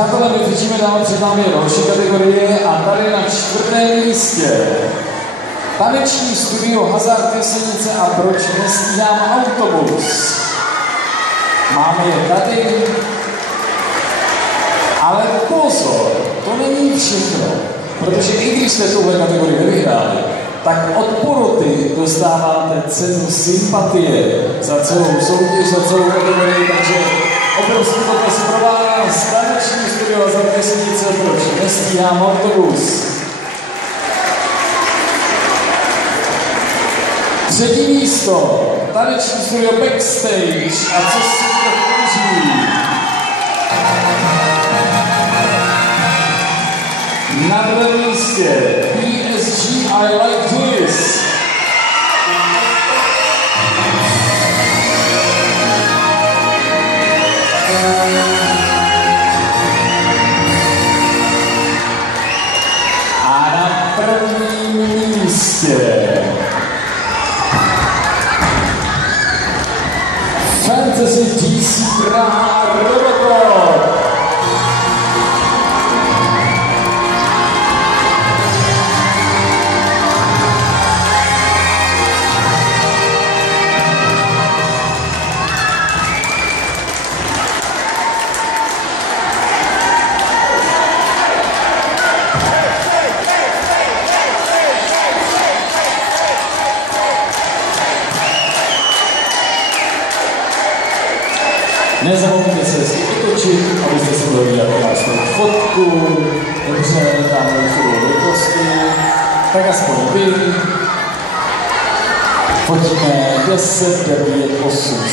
Přátelé, my řečíme dál, před námi je další kategorie a tady na 4. místě taneční studio Hazard Jesenice a proč nestíhám autobus. Máme je tady, ale pozor, to není všechno, protože i když jste tuhle kategorii nevyhráli, tak od poroty dostáváte cenu sympatie za celou soutěž, za celou kategorii, takže obrovský potlesk pro vás, taneční studio Hazard Jesenice, proč nestíhám autobus. 3. místo, taneční studio Backstage a co si to kouří. Na 2. místě PSG I Like This. A na 1. místě Fantasy DC Praha Robocop. Nezapomeňte se hezky otočit, abyste si mohli dělat krásnou fotku, dobře, tamhle jsou velikosti, tak aspoň vy. Fotíme 10, 9, 8,